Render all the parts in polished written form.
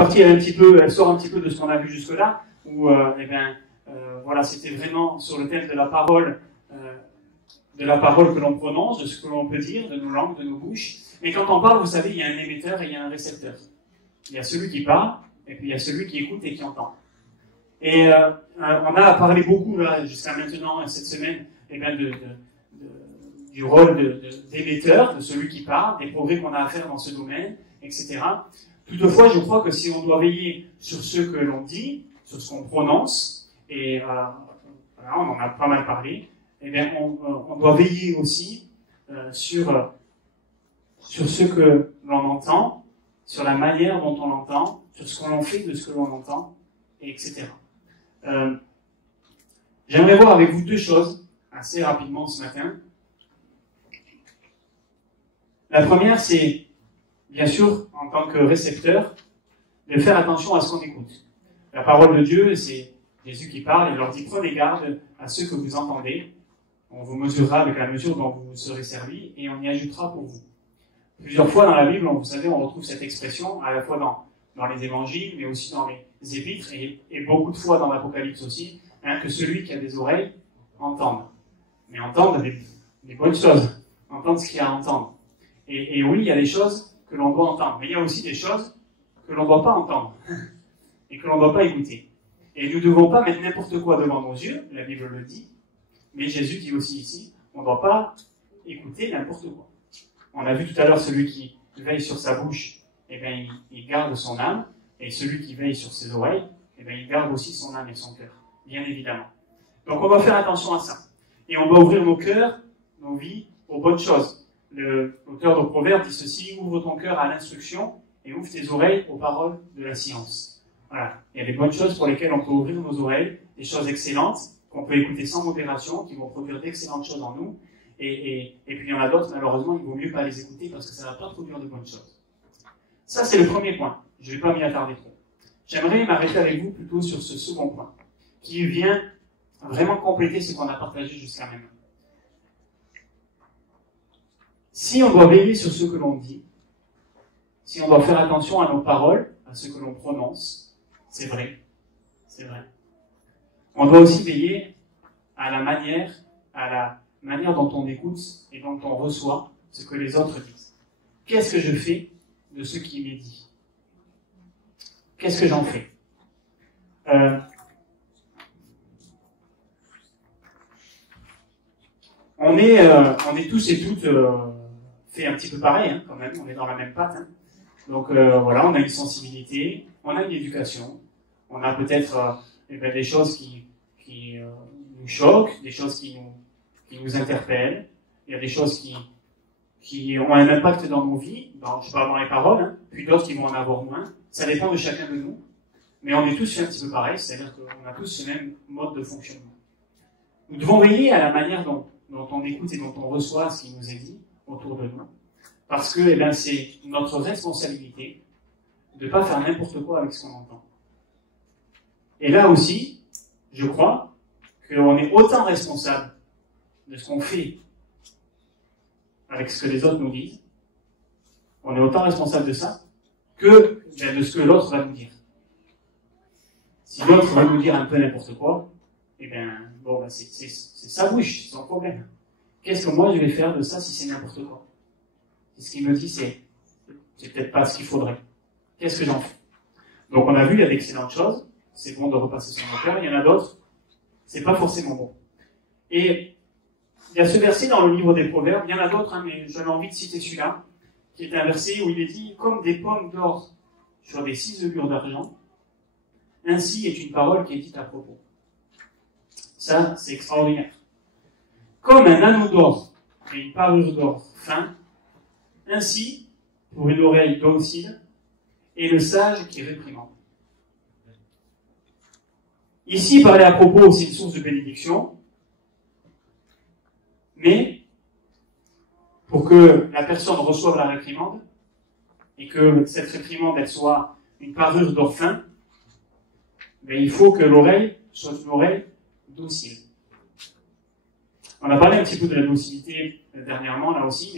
partie, elle sort un petit peu de ce qu'on a vu jusque-là, où, voilà, c'était vraiment sur le thème de la parole que l'on prononce, de ce que l'on peut dire, de nos langues, de nos bouches. Mais quand on parle, vous savez, il y a un émetteur et il y a un récepteur. Il y a celui qui parle, et puis il y a celui qui écoute et qui entend. Et on a parlé beaucoup, là, jusqu'à maintenant, cette semaine, du rôle d'émetteur, de celui qui parle, des progrès qu'on a à faire dans ce domaine, etc. Toutefois, je crois que si on doit veiller sur ce que l'on dit, sur ce qu'on prononce, et voilà, on en a pas mal parlé, eh bien, on doit veiller aussi sur ce que l'on entend, sur la manière dont on l'entend, sur ce qu'on en fait de ce que l'on entend, etc. J'aimerais voir avec vous deux choses, assez rapidement ce matin. La première, c'est, bien sûr, en tant que récepteur, de faire attention à ce qu'on écoute. La parole de Dieu, c'est Jésus qui parle, il leur dit « Prenez garde à ce que vous entendez, on vous mesurera avec la mesure dont vous serez servi, et on y ajoutera pour vous. » Plusieurs fois dans la Bible, vous savez, on retrouve cette expression, à la fois dans les évangiles, mais aussi dans les épîtres, et beaucoup de fois dans l'Apocalypse aussi, que celui qui a des oreilles entende. Mais entende des bonnes choses, entende ce qu'il y a à entendre. Et oui, il y a des choses que l'on doit entendre, mais il y a aussi des choses que l'on ne doit pas entendre, et que l'on ne doit pas écouter. Et nous ne devons pas mettre n'importe quoi devant nos yeux, la Bible le dit, mais Jésus dit aussi ici, on ne doit pas écouter n'importe quoi. On a vu tout à l'heure celui qui veille sur sa bouche, eh bien, il garde son âme, et celui qui veille sur ses oreilles, eh bien, il garde aussi son âme et son cœur, bien évidemment. Donc on doit faire attention à ça. Et on doit ouvrir nos cœurs, nos vies, aux bonnes choses. L'auteur de Proverbes dit ceci, ouvre ton cœur à l'instruction et ouvre tes oreilles aux paroles de la science. Voilà. Il y a des bonnes choses pour lesquelles on peut ouvrir nos oreilles, des choses excellentes, qu'on peut écouter sans modération, qui vont produire d'excellentes choses en nous. Et puis il y en a d'autres, malheureusement, il vaut mieux pas les écouter parce que ça ne va pas produire de bonnes choses. Ça, c'est le premier point. Je ne vais pas m'y attarder trop. J'aimerais m'arrêter avec vous plutôt sur ce second point, qui vient vraiment compléter ce qu'on a partagé jusqu'à maintenant. Si on doit veiller sur ce que l'on dit, si on doit faire attention à nos paroles, à ce que l'on prononce, c'est vrai. C'est vrai. On doit aussi veiller à la manière dont on écoute et dont on reçoit ce que les autres disent. Qu'est-ce que je fais de ce qui m'est dit? Qu'est-ce que j'en fais? On est tous et toutes fait un petit peu pareil, quand même. On est dans la même patte. Donc voilà, on a une sensibilité, on a une éducation, on a peut-être des choses qui nous choquent, des choses qui nous interpellent. Il y a des choses qui ont un impact dans nos vies, je parle dans les paroles, puis d'autres qui vont en avoir moins. Ça dépend de chacun de nous. Mais on est tous fait un petit peu pareil, c'est-à-dire qu'on a tous ce même mode de fonctionnement. Nous devons veiller à la manière dont on écoute et dont on reçoit ce qui nous est dit autour de nous. Parce que c'est notre responsabilité de ne pas faire n'importe quoi avec ce qu'on entend. Et là aussi, je crois qu'on est autant responsable de ce qu'on fait avec ce que les autres nous disent, on est autant responsable de ça que de ce que l'autre va nous dire. Si l'autre va nous dire un peu n'importe quoi, c'est sa bouche, c'est son problème. Qu'est-ce que moi je vais faire de ça si c'est n'importe quoi? Et ce qu'il me dit, c'est peut-être pas ce qu'il faudrait. Qu'est-ce que j'en fais? Donc on a vu, il y a d'excellentes choses, c'est bon de repasser sur nos cœurs, il y en a d'autres, c'est pas forcément bon. Et il y a ce verset dans le livre des Proverbes, il y en a d'autres, mais j'avais envie de citer celui-là, qui est un verset où il est dit « Comme des pommes d'or sur des ciselures d'argent, ainsi est une parole qui est dite à propos. » Ça, c'est extraordinaire. Comme un anneau d'or et une parure d'or fin, ainsi, pour une oreille docile, est le sage qui réprimande. Ici, parler à propos, c'est une source de bénédiction, mais pour que la personne reçoive la réprimande, et que cette réprimande, elle soit une parure d'or fin, il faut que l'oreille soit une oreille docile. On a parlé un petit peu de la docilité dernièrement, là aussi,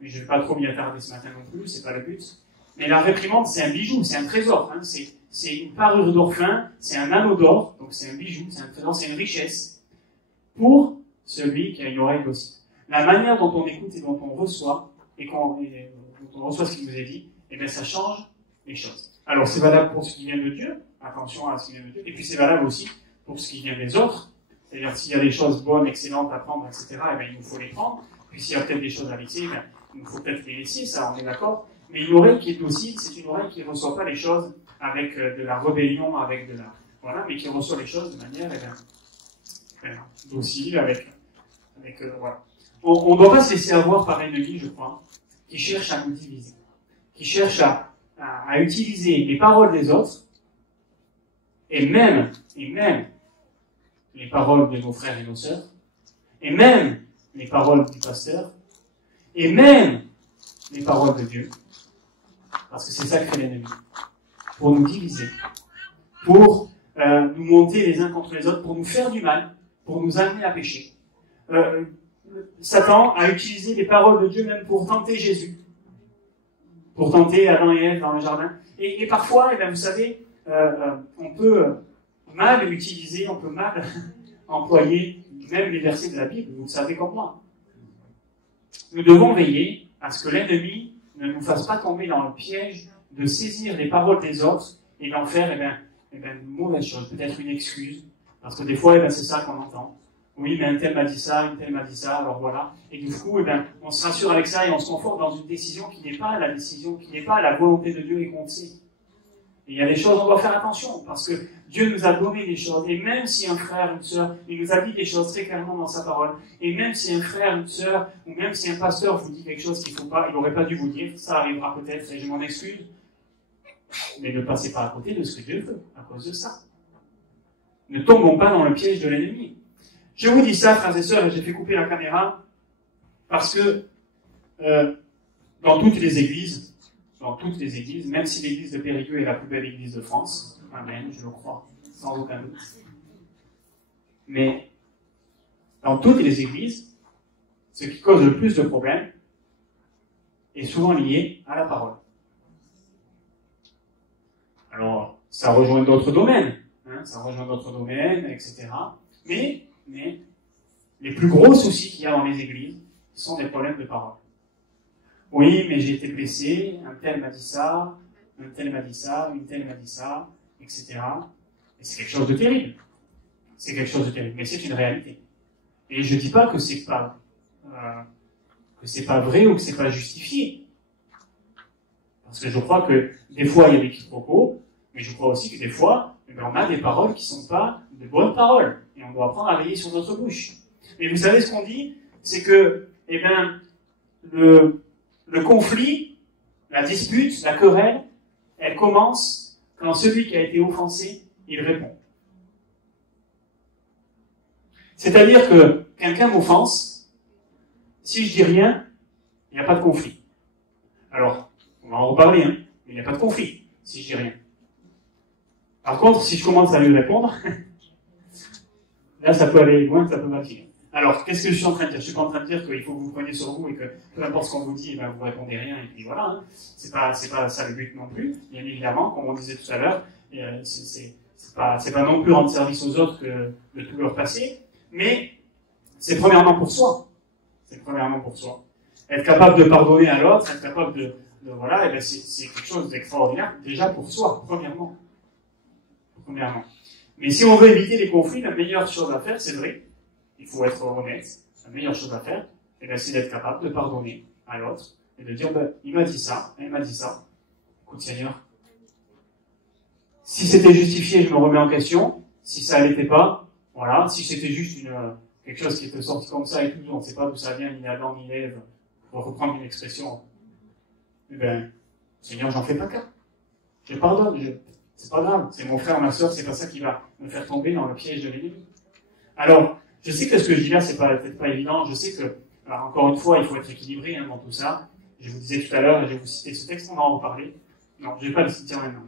mais je ne vais pas trop m'y attarder ce matin non plus, c'est pas le but. Mais la réprimande, c'est un bijou, c'est un trésor. Hein. C'est une parure d'orphin, c'est un anneau d'or, donc c'est un bijou, c'est un trésor, c'est une richesse pour celui qui a une oreille docile. La manière dont on écoute et dont on reçoit, dont on reçoit ce qui nous est dit, eh bien ça change les choses. Alors c'est valable pour ce qui vient de Dieu, attention à ce qui vient de Dieu, et puis c'est valable aussi pour ce qui vient des autres. C'est-à-dire s'il y a des choses bonnes, excellentes à prendre, etc., eh bien il nous faut les prendre. Puis s'il y a peut-être des choses à laisser, eh bien, il nous faut peut-être les laisser, ça on est d'accord. Mais une oreille qui est docile, c'est une oreille qui ne reçoit pas les choses avec de la rébellion, avec de la... Voilà, mais qui reçoit les choses de manière docile, voilà. On ne doit pas se laisser avoir par l'ennemi, je crois, qui cherche à nous diviser, qui cherche à utiliser les paroles des autres, et même les paroles de nos frères et nos sœurs, et même les paroles du pasteur, et même les paroles de Dieu, parce que c'est ça que fait l'ennemi, pour nous diviser, pour nous monter les uns contre les autres, pour nous faire du mal, pour nous amener à pécher. Satan a utilisé les paroles de Dieu même pour tenter Jésus, pour tenter Adam et Ève dans le jardin. Et parfois, eh bien, vous savez, on peut mal utiliser, on peut mal employer même les versets de la Bible, vous le savez comme moi. Nous devons veiller à ce que l'ennemi ne nous fasse pas tomber dans le piège de saisir les paroles des autres et d'en faire une mauvaise chose, peut-être une excuse, parce que des fois, c'est ça qu'on entend. Oui, mais un tel m'a dit ça, une telle m'a dit ça, alors voilà. Et du coup, on se rassure avec ça et on se conforte dans une décision qui n'est pas la décision, qui n'est pas la volonté de Dieu et qu'on sait. Et il y a des choses, on doit faire attention, parce que Dieu nous a donné des choses, et même si un frère, une sœur, il nous a dit des choses très clairement dans sa parole, et même si un frère, une sœur, ou même si un pasteur vous dit quelque chose qu'il faut pas, il n'aurait pas dû vous dire, ça arrivera peut-être, et je m'en excuse, mais ne passez pas à côté de ce que Dieu veut, à cause de ça. Ne tombons pas dans le piège de l'ennemi. Je vous dis ça, frères et sœurs, et j'ai fait couper la caméra, parce que dans toutes les églises, même si l'église de Périgueux est la plus belle église de France, amen, je le crois, sans aucun doute, mais dans toutes les églises, ce qui cause le plus de problèmes est souvent lié à la parole. Alors, ça rejoint d'autres domaines, etc. Mais les plus gros soucis qu'il y a dans les églises sont des problèmes de parole. Oui, mais j'ai été blessé, un tel m'a dit ça, un tel m'a dit ça, une telle m'a dit ça, etc. Et c'est quelque chose de terrible. C'est quelque chose de terrible, mais c'est une réalité. Et je dis pas que c'est pas vrai ou que c'est pas justifié. Parce que je crois que des fois il y a des quiproquos, mais je crois aussi que des fois, on a des paroles qui sont pas de bonnes paroles. Et on doit apprendre à veiller sur notre bouche. Mais vous savez ce qu'on dit? C'est que, le conflit, la dispute, la querelle, elle commence quand celui qui a été offensé, il répond. C'est-à-dire que quelqu'un m'offense, si je dis rien, il n'y a pas de conflit. Alors, on va en reparler, mais il n'y a pas de conflit si je dis rien. Par contre, si je commence à lui répondre, là ça peut aller loin, ça peut mal finir. Alors, qu'est-ce que je suis en train de dire? Je suis pas en train de dire qu'il faut que vous preniez sur vous et que peu importe ce qu'on vous dit, vous répondez rien et puis voilà. C'est pas ça le but non plus. Bien évidemment, comme on disait tout à l'heure, c'est pas non plus rendre service aux autres que de tout leur passer, mais c'est premièrement pour soi. Être capable de pardonner à l'autre, être capable de voilà, c'est quelque chose d'extraordinaire déjà pour soi, premièrement. Mais si on veut éviter les conflits, la meilleure chose à faire, c'est vrai, il faut être honnête, la meilleure chose à faire, c'est d'être capable de pardonner à l'autre et de dire, il m'a dit ça, elle m'a dit ça. Écoute Seigneur, si c'était justifié, je me remets en question. Si ça l'était pas, voilà. Si c'était juste quelque chose qui était sorti comme ça et tout, on ne sait pas d'où ça vient, ni Adam ni Ève, pour reprendre une expression, Seigneur, j'en fais pas cas. Je pardonne, c'est pas grave, c'est mon frère, ma soeur, c'est pas ça qui va me faire tomber dans le piège de l'ennemi. Alors, je sais que ce que je dis là, c'est peut-être pas évident, je sais que, alors encore une fois, il faut être équilibré dans tout ça. Je vous disais tout à l'heure, et je vais vous citer ce texte, on va en reparler. Non, je vais pas le citer maintenant.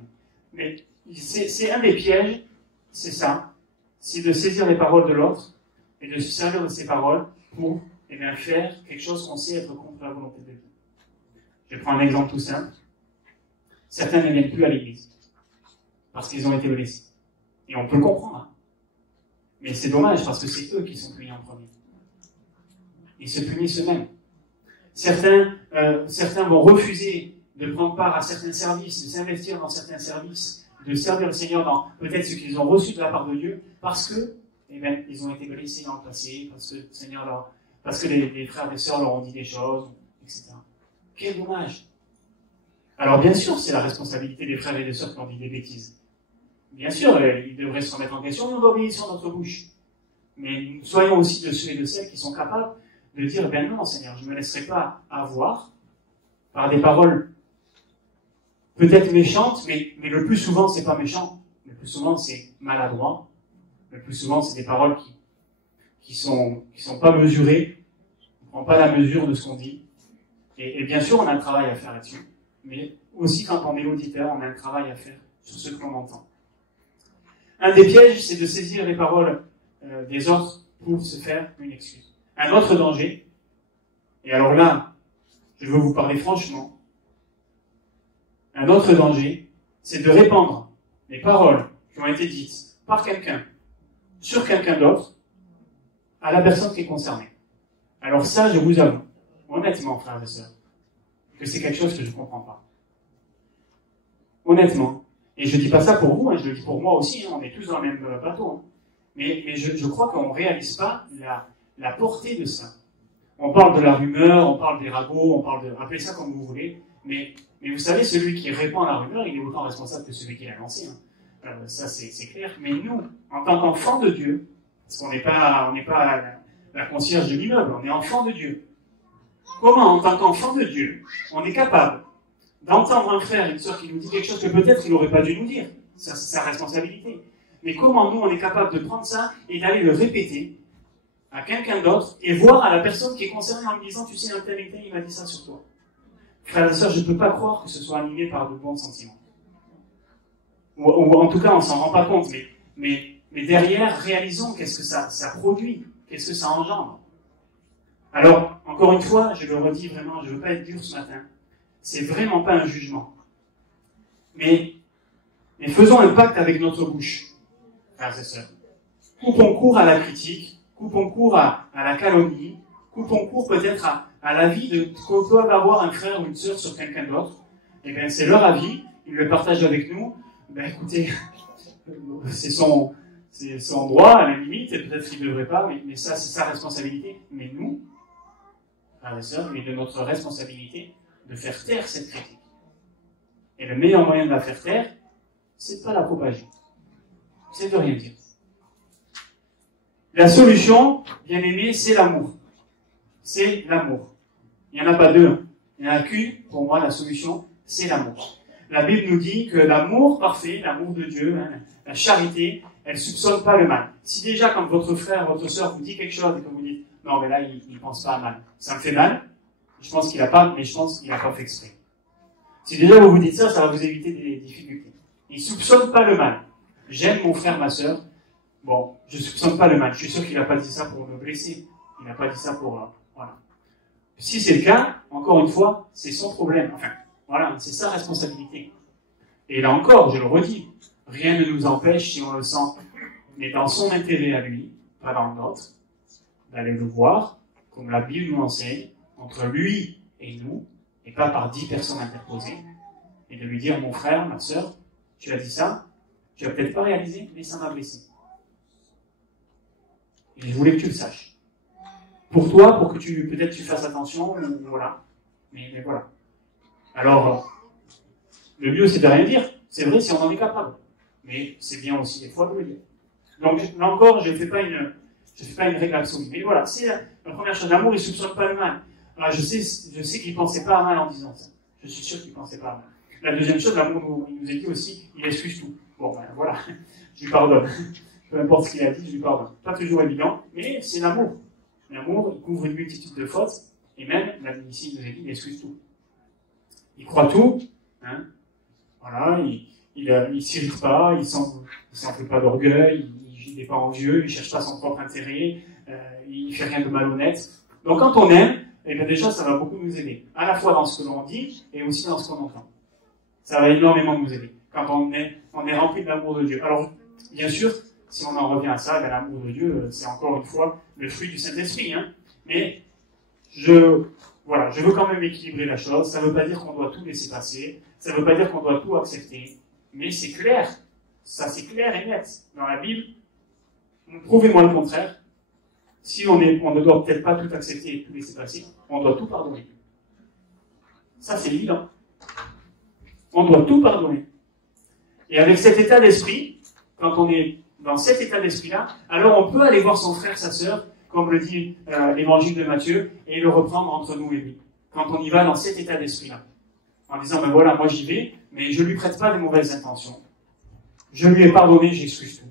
Mais c'est un des pièges, c'est ça, c'est de saisir les paroles de l'autre et de se servir de ces paroles pour faire quelque chose qu'on sait être contre la volonté de Dieu. Je prends un exemple tout simple. certains ne viennent plus à l'église. Parce qu'ils ont été blessés. Et on peut le comprendre. Hein. Mais c'est dommage parce que c'est eux qui sont punis en premier. Ils se punissent eux-mêmes. Certains vont refuser de prendre part à certains services, de s'investir dans certains services, de servir le Seigneur dans peut-être ce qu'ils ont reçu de la part de Dieu, parce que, eh ben, ils ont été blessés dans le passé, parce que les frères et sœurs leur ont dit des choses, etc. Quel dommage! Alors bien sûr, c'est la responsabilité des frères et des sœurs qui ont dit des bêtises. Bien sûr, ils devraient se remettre en question, nous on doit veiller sur notre bouche. Mais soyons aussi de ceux et de celles qui sont capables de dire, ben non, Seigneur, je ne me laisserai pas avoir par des paroles peut-être méchantes, mais le plus souvent, c'est pas méchant. Le plus souvent, c'est maladroit. Le plus souvent, c'est des paroles qui sont pas mesurées. On ne prend pas la mesure de ce qu'on dit. Et bien sûr, on a un travail à faire là-dessus. Mais aussi, quand on est auditeur, on a un travail à faire sur ce que l'on entend. Un des pièges, c'est de saisir les paroles des autres pour se faire une excuse. Un autre danger, et alors là, je veux vous parler franchement, un autre danger, c'est de répandre les paroles qui ont été dites par quelqu'un, sur quelqu'un d'autre, à la personne qui est concernée. Alors ça, je vous avoue, honnêtement, frères et sœurs, que c'est quelque chose que je ne comprends pas. Honnêtement. Et je ne dis pas ça pour vous, hein, je le dis pour moi aussi, hein, on est tous dans le même bateau. Hein. Mais je crois qu'on ne réalise pas la portée de ça. On parle de la rumeur, on parle des ragots, on parle de... Appelez ça comme vous voulez, mais vous savez, celui qui répand la rumeur, il est autant responsable que celui qui l'a lancé. Hein. Ça, c'est clair. Mais nous, en tant qu'enfants de Dieu, parce qu'on n'est pas la concierge de l'immeuble, on est enfants de Dieu. Comment, en tant qu'enfant de Dieu, on est capable d'entendre un frère et une sœur qui nous dit quelque chose que peut-être il n'aurait pas dû nous dire. Ça, c'est sa responsabilité. Mais comment nous, on est capable de prendre ça et d'aller le répéter à quelqu'un d'autre et voir à la personne qui est concernée en lui disant, tu sais, un tel et tel, il m'a dit ça sur toi. Frères et sœurs, je ne peux pas croire que ce soit animé par de bons sentiments. Ou en tout cas, on s'en rend pas compte. Mais derrière, réalisons qu'est-ce que ça produit, qu'est-ce que ça engendre. Alors, encore une fois, je le redis vraiment, je ne veux pas être dur ce matin. C'est vraiment pas un jugement. Mais faisons un pacte avec notre bouche, frères et sœurs. Coupons court à la critique, coupons court à la calomnie, coupons court peut-être à l'avis qu'on doit avoir un frère ou une sœur sur quelqu'un d'autre. Eh bien, c'est leur avis, ils le partagent avec nous. Ben, écoutez, c'est son droit, à la limite, et peut-être qu'il ne devrait pas, mais ça, c'est sa responsabilité. Mais nous, frères et sœurs, il est de notre responsabilité de faire taire cette critique. Et le meilleur moyen de la faire taire, c'est de pas la propager. C'est de rien dire. La solution, bien aimé, c'est l'amour. C'est l'amour. Il n'y en a pas deux. Il n'y en a qu'une. Pour moi, la solution, c'est l'amour. La Bible nous dit que l'amour parfait, l'amour de Dieu, hein, la charité, elle ne soupçonne pas le mal. Si déjà, quand votre frère, votre sœur vous dit quelque chose et que vous dites, non, mais là, il ne pense pas à mal. Ça me fait mal. Je pense qu'il n'a pas fait exprès. Si déjà vous vous dites ça, ça va vous éviter des difficultés. Il ne soupçonne pas le mal. J'aime mon frère, ma sœur. Bon, je ne soupçonne pas le mal. Je suis sûr qu'il n'a pas dit ça pour me blesser. Il n'a pas dit ça pour... voilà. Si c'est le cas, encore une fois, c'est son problème. Enfin, voilà, c'est sa responsabilité. Et là encore, je le redis, rien ne nous empêche, si on le sent, mais dans son intérêt à lui, pas dans le nôtre, d'aller le voir, comme la Bible nous enseigne, entre lui et nous, et pas par 10 personnes interposées, et de lui dire, mon frère, ma sœur, tu as dit ça, tu n'as peut-être pas réalisé, mais ça m'a blessé. Et je voulais que tu le saches. Pour toi, pour que peut-être tu fasses attention, ou voilà. Mais voilà. Alors, le mieux, c'est de rien dire. C'est vrai si on en est capable. Mais c'est bien aussi des fois de le dire. Donc, là encore, je ne fais pas une règle absolue. Mais voilà, c'est la première chose. L'amour, il ne soupçonne pas le mal. Alors, je sais qu'il ne pensait pas à mal en disant ça. Je suis sûr qu'il ne pensait pas à mal. La deuxième chose, l'amour, il nous a dit aussi, il excuse tout. Bon, ben voilà, je lui pardonne. Peu importe ce qu'il a dit, je lui pardonne. Pas toujours évident, mais c'est l'amour. L'amour, il couvre une multitude de fautes, et même, là, ici, il nous a dit, il excuse tout. Il croit tout, hein. Voilà, il s'irrite pas, il s'enfle pas d'orgueil, il n'est pas envieux, il cherche pas son propre intérêt, il fait rien de malhonnête. Donc quand on aime, eh bien déjà, ça va beaucoup nous aider. À la fois dans ce que l'on dit, et aussi dans ce qu'on entend. Ça va énormément nous aider. Quand on est rempli de l'amour de Dieu. Alors, bien sûr, si on en revient à ça, l'amour de Dieu, c'est encore une fois le fruit du Saint-Esprit. Hein. Mais je veux quand même équilibrer la chose. Ça ne veut pas dire qu'on doit tout laisser passer. Ça ne veut pas dire qu'on doit tout accepter. Mais c'est clair. Ça, c'est clair et net. Dans la Bible, prouvez-moi le contraire. Si on ne doit peut-être pas tout accepter et tout laisser passer, on doit tout pardonner. Ça, c'est évident. On doit tout pardonner. Et avec cet état d'esprit, quand on est dans cet état d'esprit-là, alors on peut aller voir son frère, sa sœur, comme le dit l'évangile de Matthieu, et le reprendre entre nous et lui. Quand on y va dans cet état d'esprit-là. En disant, ben voilà, moi j'y vais, mais je lui prête pas de mauvaises intentions. Je lui ai pardonné, j'excuse tout.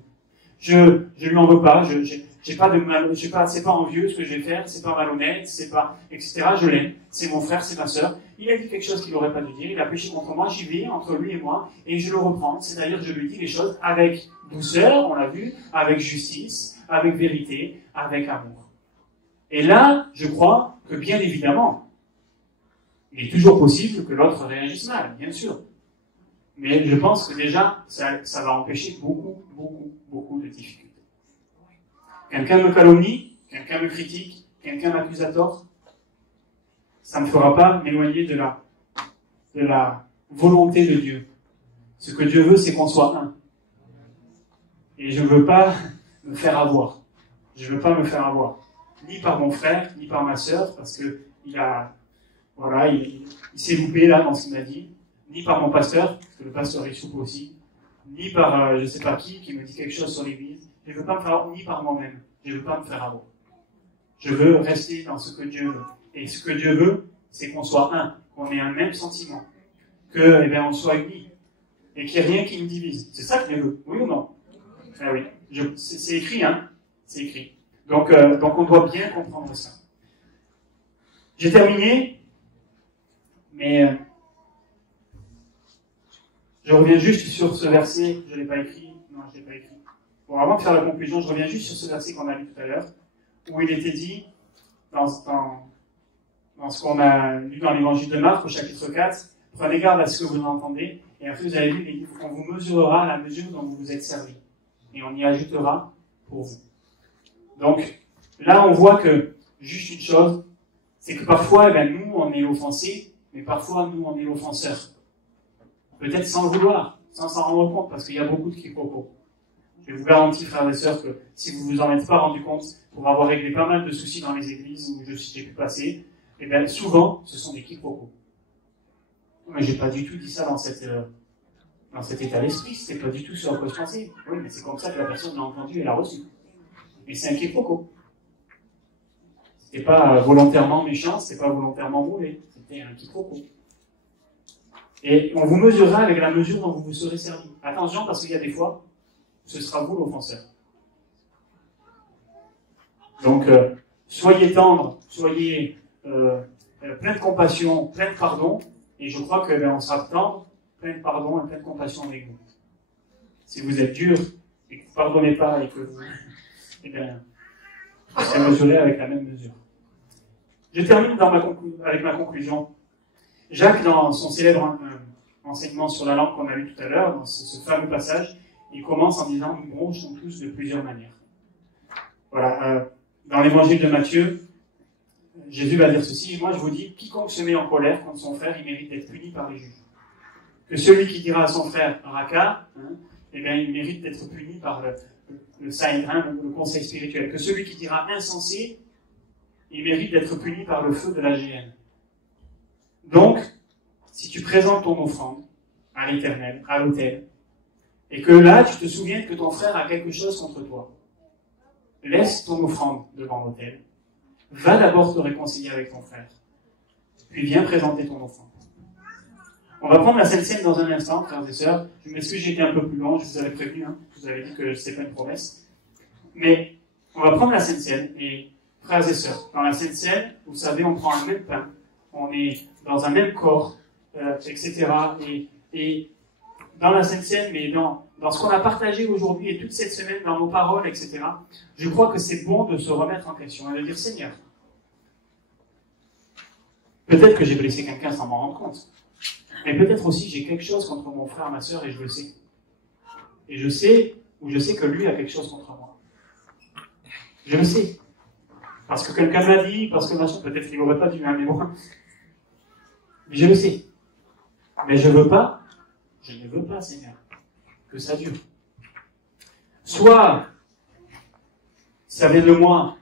Je lui en veux pas, j'ai pas de mal, c'est pas envieux ce que je vais faire, c'est pas malhonnête, c'est pas, etc. Je l'aime, c'est mon frère, c'est ma sœur. Il a dit quelque chose qu'il n'aurait pas dû dire, il a péché contre moi, j'y vais entre lui et moi, et je le reprends. C'est-à-dire, je lui dis les choses avec douceur, on l'a vu, avec justice, avec vérité, avec amour. Et là, je crois que bien évidemment, il est toujours possible que l'autre réagisse mal, bien sûr. Mais je pense que déjà, ça va empêcher beaucoup de difficultés. Quelqu'un me calomnie, quelqu'un me critique, quelqu'un m'accuse à tort, ça ne me fera pas m'éloigner de la volonté de Dieu. Ce que Dieu veut, c'est qu'on soit un. Et je ne veux pas me faire avoir. Je ne veux pas me faire avoir. Ni par mon frère, ni par ma sœur, parce que il s'est loupé là dans ce qu'il m'a dit. Ni par mon pasteur, parce que le pasteur il soupe aussi. Ni par je ne sais pas qui me dit quelque chose sur l'église. Je ne veux pas me faire avoir, ni par moi-même. Je ne veux pas me faire avoir. Je veux rester dans ce que Dieu veut. Et ce que Dieu veut, c'est qu'on soit un, qu'on ait un même sentiment, que, on soit unis, et qu'il n'y ait rien qui nous divise. C'est ça que Dieu veut, oui ou non? Ah oui, c'est écrit, hein? C'est écrit. Donc on doit bien comprendre ça. J'ai terminé, mais je reviens juste sur ce verset, je ne l'ai pas écrit, non, je ne l'ai pas écrit. Bon, avant de faire la conclusion, je reviens juste sur ce verset qu'on a lu tout à l'heure, où il était dit, dans ce qu'on a lu dans l'évangile de Marc, au chapitre 4, prenez garde à ce que vous entendez, et après vous avez lu, on vous mesurera la mesure dont vous vous êtes servi, et on y ajoutera pour vous. Donc, là, on voit que, juste une chose, c'est que parfois, nous, on est l'offensé, mais parfois, nous, on est l'offenseur. Peut-être sans le vouloir, sans s'en rendre compte, parce qu'il y a beaucoup de quiproquos. Je vous garantis, frères et sœurs, que si vous vous en êtes pas rendu compte, pour avoir réglé pas mal de soucis dans les églises où j'ai pu passer, souvent, ce sont des quiproquos. Mais j'ai pas du tout dit ça dans cet état d'esprit, c'était pas du tout ce à quoi je pensais. Oui, mais c'est comme ça que la personne l'a entendu et l'a reçu. Mais c'est un quiproquo. C'était pas volontairement méchant, c'était pas volontairement mauvais, c'était un quiproquo. Et on vous mesurera avec la mesure dont vous vous serez servi. Attention, parce qu'il y a des fois, ce sera vous l'offenseur. Donc, soyez tendres, soyez plein de compassion, plein de pardon, et je crois que on sera tendre, plein de pardon et plein de compassion avec vous. Si vous êtes dur et que vous ne pardonnez pas et que vous, vous serez mesuré avec la même mesure. Je termine avec ma conclusion. Jacques, dans son célèbre enseignement sur la langue qu'on a lu tout à l'heure, dans ce fameux passage, il commence en disant « Nous bronchons tous de plusieurs manières ». Voilà. Dans l'évangile de Matthieu, Jésus va dire ceci, « Moi je vous dis, quiconque se met en colère contre son frère, il mérite d'être puni par les juges. Que celui qui dira à son frère « Raka », il mérite d'être puni par le Sanhédrin, le conseil spirituel. Que celui qui dira « insensé », il mérite d'être puni par le feu de la géhenne. Donc, si tu présentes ton offrande à l'Éternel, à l'autel, et que là, tu te souviens que ton frère a quelque chose contre toi, laisse ton offrande devant l'autel, va d'abord te réconcilier avec ton frère, puis viens présenter ton offrande. On va prendre la Sainte Seine dans un instant, frères et sœurs. Je m'excuse, j'ai été un peu plus long, je vous avais prévenu, je vous avais dit que ce n'était pas une promesse. Mais on va prendre la Sainte Seine, et frères et sœurs, dans la Sainte Seine, vous savez, on prend un même pain, on est dans un même corps, etc. Et dans la Sainte Seine, mais dans ce qu'on a partagé aujourd'hui et toute cette semaine dans nos paroles, etc., je crois que c'est bon de se remettre en question et de dire, Seigneur, peut-être que j'ai blessé quelqu'un sans m'en rendre compte. Mais peut-être aussi j'ai quelque chose contre mon frère, ma sœur, et je le sais. Et je sais, ou je sais que lui a quelque chose contre moi. Je le sais. Parce que quelqu'un m'a dit, parce que machin, peut-être qu'il n'aurait pas dû, mais bon. Mais je le sais. Mais je ne veux pas, Seigneur, que ça dure. Soit, ça vient de moi,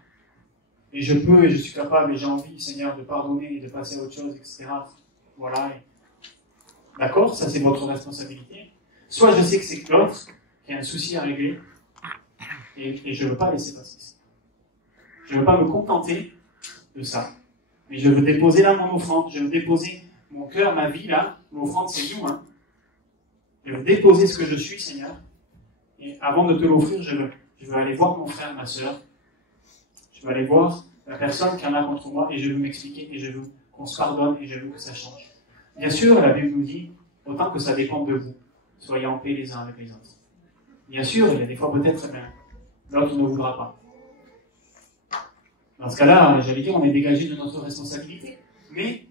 et je peux, et je suis capable, et j'ai envie, Seigneur, de pardonner et de passer à autre chose, etc. Voilà. D'accord, ça c'est votre responsabilité. Soit je sais que c'est l'autre qui a un souci à régler, et je ne veux pas laisser passer ça. Je ne veux pas me contenter de ça. Mais je veux déposer là mon offrande, je veux déposer mon cœur, ma vie là. L'offrande c'est nous, hein. Je veux déposer ce que je suis, Seigneur. Et avant de te l'offrir, je veux aller voir mon frère, ma sœur. Je veux aller voir la personne qui en a contre moi et je veux m'expliquer et je veux qu'on se pardonne et je veux que ça change. Bien sûr, la Bible nous dit, autant que ça dépend de vous, soyez en paix les uns avec les autres. Bien sûr, il y a des fois peut-être, l'autre ne voudra pas. Dans ce cas-là, j'allais dire, on est dégagé de notre responsabilité. Mais,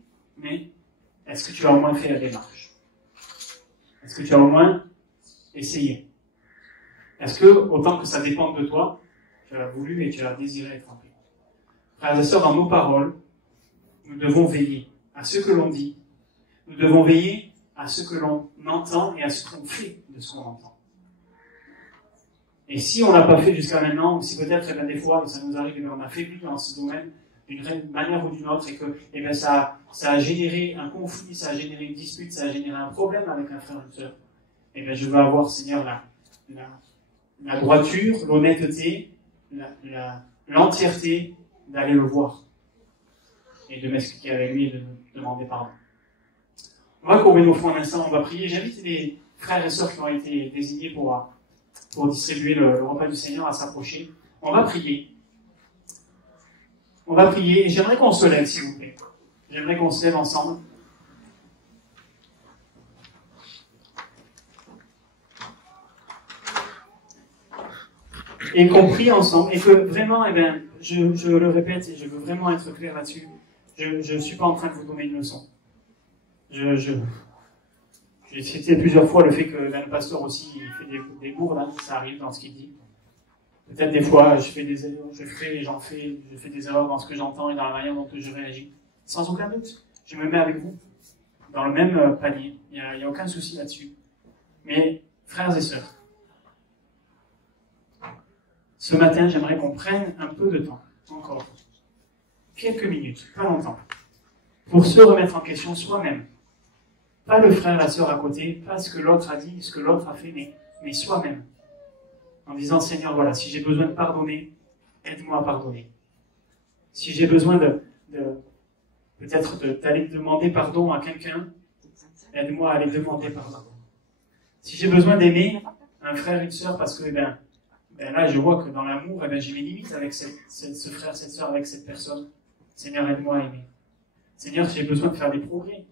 est-ce que tu as au moins fait la démarche? Est-ce que tu as au moins essayé? Est-ce que, autant que ça dépend de toi, tu as voulu et tu as désiré être en paix? Frères et sœurs, dans nos paroles, nous devons veiller à ce que l'on dit. Nous devons veiller à ce que l'on entend et à ce qu'on fait de ce qu'on entend. Et si on l'a pas fait jusqu'à maintenant, ou si peut-être, des fois, ça nous arrive, on a faibli dans ce domaine, d'une manière ou d'une autre, et que, ça a généré un conflit, ça a généré une dispute, ça a généré un problème avec un frère ou une sœur, je veux avoir, Seigneur, la droiture, l'honnêteté, l'entièreté d'aller le voir, et de m'expliquer avec lui et de me demander pardon. On va courber nos fronts un instant, on va prier. J'invite les frères et sœurs qui ont été désignés pour distribuer le repas du Seigneur à s'approcher. On va prier. On va prier, et j'aimerais qu'on se lève, s'il vous plaît. J'aimerais qu'on se lève ensemble. Et qu'on prie ensemble, et que vraiment, je le répète, et je veux vraiment être clair là-dessus, je ne suis pas en train de vous donner une leçon. J'ai cité plusieurs fois le fait que le pasteur aussi, il fait des bourdes, hein, ça arrive dans ce qu'il dit. Peut-être des fois, je fais des erreurs, je fais des erreurs dans ce que j'entends et dans la manière dont je réagis. Sans aucun doute, je me mets avec vous, dans le même panier. Il n'y a aucun souci là-dessus. Mais, frères et sœurs, ce matin, j'aimerais qu'on prenne un peu de temps, encore, quelques minutes, pas longtemps, pour se remettre en question soi-même. Pas le frère, la sœur à côté, pas ce que l'autre a dit, ce que l'autre a fait, mais soi-même. En disant, Seigneur, voilà, si j'ai besoin de pardonner, aide-moi à pardonner. Si j'ai besoin peut-être d'aller demander pardon à quelqu'un, aide-moi à aller demander pardon. Si j'ai besoin d'aimer un frère, une sœur, parce que, là, je vois que dans l'amour, j'ai mes limites avec ce frère, cette sœur, avec cette personne. Seigneur, aide-moi à aimer. Seigneur, j'ai besoin de faire des progrès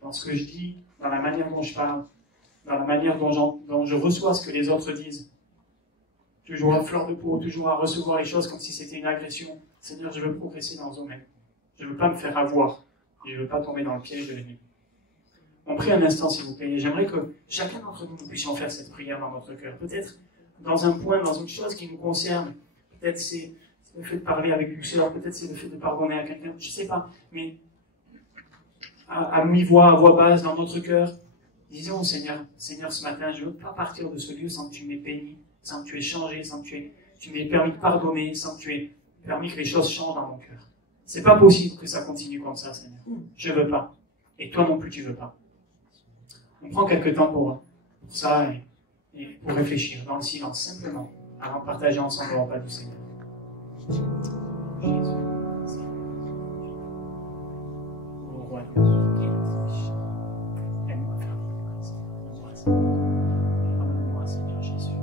dans ce que je dis, dans la manière dont je parle, dans la manière dont je reçois ce que les autres disent. Toujours à fleur de peau, toujours à recevoir les choses comme si c'était une agression. Seigneur, je veux progresser dans ce domaine. Je ne veux pas me faire avoir. Et je ne veux pas tomber dans le piège de l'ennemi. On prie un instant, s'il vous plaît. Et j'aimerais que chacun d'entre nous puissions faire cette prière dans notre cœur. Peut-être dans un point, dans une chose qui nous concerne. Peut-être c'est le fait de parler avec une sœur. Peut-être c'est le fait de pardonner à quelqu'un. Je ne sais pas. Mais à mi-voix, à voix basse, dans notre cœur, disons au Seigneur, Seigneur, ce matin, je ne veux pas partir de ce lieu sans que tu m'aies béni, sans que tu aies changé, sans que tu m'aies permis de pardonner, sans que tu aies permis que les choses changent dans mon cœur. C'est pas possible que ça continue comme ça, Seigneur. Je veux pas. Et toi non plus, tu veux pas. On prend quelques temps pour ça et pour réfléchir dans le silence, simplement, avant de partager ensemble le repas du Seigneur. Jésus. Au roi. Aide-moi à faire des grâces. Pardonne-moi, Seigneur Jésus.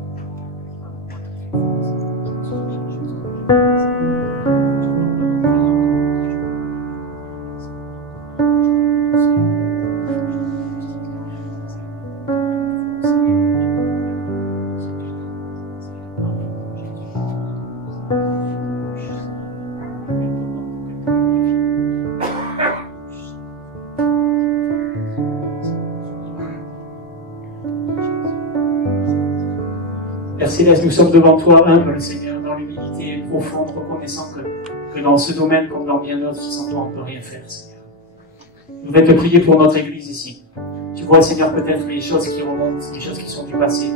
Père Céleste, nous sommes devant toi humbles, Seigneur, dans l'humilité profonde, reconnaissant que dans ce domaine, comme dans bien d'autres, sans toi, on ne peut rien faire, Seigneur. Nous voulons te prier pour notre Église ici. Tu vois, Seigneur, peut-être les choses qui remontent, les choses qui sont du passé,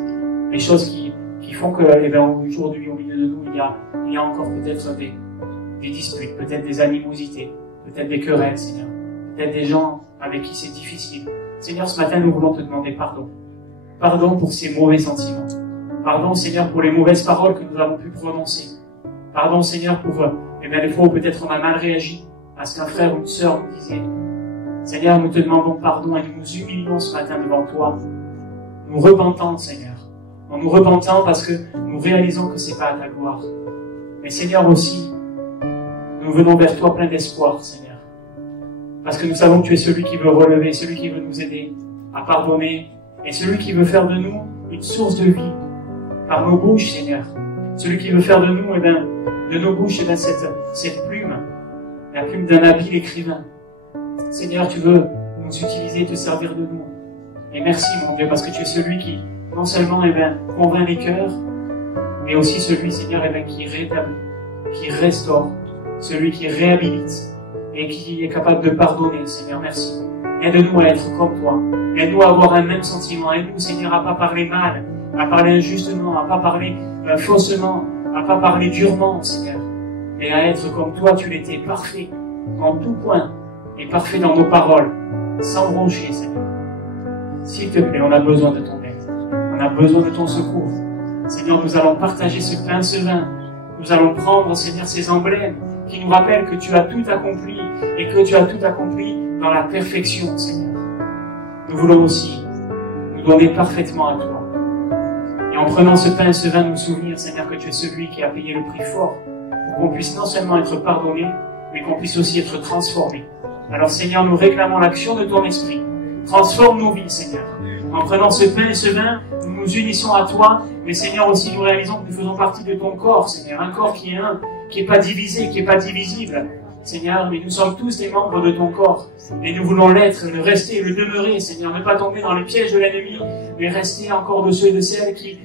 les choses qui font que, aujourd'hui, au milieu de nous, il y a encore peut-être des disputes, peut-être des animosités, peut-être des querelles, Seigneur. Peut-être des gens avec qui c'est difficile. Seigneur, ce matin, nous voulons te demander pardon. Pardon pour ces mauvais sentiments. Pardon, Seigneur, pour les mauvaises paroles que nous avons pu prononcer. Pardon, Seigneur, pour les fois où peut-être on a mal réagi à ce qu'un frère ou une sœur nous disait. Seigneur, nous te demandons pardon et nous nous humilions ce matin devant toi. Nous repentons, Seigneur. En nous repentant parce que nous réalisons que c'est pas à ta gloire. Mais Seigneur aussi, nous venons vers toi plein d'espoir, Seigneur. Parce que nous savons que tu es celui qui veut relever, celui qui veut nous aider à pardonner et celui qui veut faire de nous une source de vie par nos bouches, Seigneur. Celui qui veut faire de nous, de nos bouches, cette plume, la plume d'un habile écrivain. Seigneur, tu veux nous utiliser et te servir de nous. Et merci, mon Dieu, parce que tu es celui qui, non seulement, convainc les cœurs, mais aussi celui, Seigneur, qui rétablit, qui restaure, celui qui réhabilite et qui est capable de pardonner, Seigneur, merci. Aide-nous à être comme toi. Aide-nous à avoir un même sentiment. Aide-nous, Seigneur, à pas parler mal, à parler injustement, à pas parler faussement, à pas parler durement, Seigneur, mais à être comme toi, tu l'étais, parfait en tout point et parfait dans nos paroles, sans broncher, Seigneur. S'il te plaît, on a besoin de ton aide. On a besoin de ton secours. Seigneur, nous allons partager ce pain, ce vin. Nous allons prendre, Seigneur, ces emblèmes qui nous rappellent que tu as tout accompli et que tu as tout accompli dans la perfection, Seigneur. Nous voulons aussi nous donner parfaitement à toi. Et en prenant ce pain et ce vin, nous souvenir, Seigneur, que tu es celui qui a payé le prix fort pour qu'on puisse non seulement être pardonné, mais qu'on puisse aussi être transformé. Alors, Seigneur, nous réclamons l'action de ton esprit. Transforme nos vies, Seigneur. En prenant ce pain et ce vin, nous nous unissons à toi, mais Seigneur aussi, nous réalisons que nous faisons partie de ton corps, Seigneur. Un corps qui est un, qui n'est pas divisé, qui n'est pas divisible. Seigneur, mais nous sommes tous des membres de ton corps. Et nous voulons l'être, le rester, le demeurer, Seigneur. Ne pas tomber dans les pièges de l'ennemi, mais rester encore de ceux et de celles qui,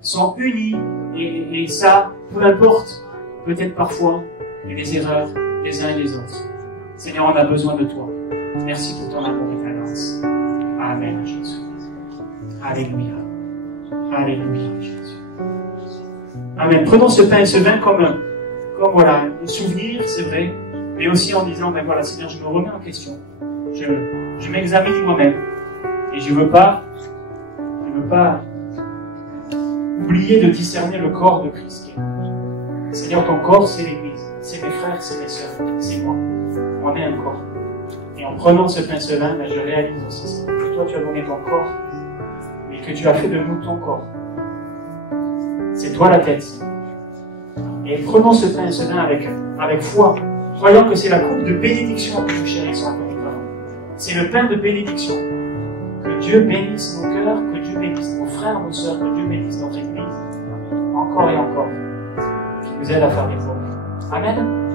sont unis. Et ça, peu importe, peut-être parfois, les erreurs des uns et des autres. Seigneur, on a besoin de toi. Merci pour ton amour et ta grâce. Amen, Jésus. Alléluia. Alléluia, Jésus. Amen. Prenons ce pain et ce vin comme voilà, un souvenir, c'est vrai, mais aussi en disant, ben voilà, Seigneur, je me remets en question. Je m'examine moi-même. Et je veux pas oublier de discerner le corps de Christ. Seigneur, ton corps, c'est l'Église. C'est mes frères, c'est mes sœurs, c'est moi. On est un corps. Et en prenant ce pain, ce vin, je réalise aussi que toi, tu as donné ton corps, mais que tu as fait de nous ton corps. C'est toi la tête. Et prenons ce pain et ce vin avec foi, croyant que c'est la coupe de bénédiction que nous chérissons. C'est le pain de bénédiction. Que Dieu bénisse nos cœurs, que Dieu bénisse nos frères, nos sœurs, que Dieu bénisse notre Église, encore et encore, qui nous aide à faire des progrès. Amen.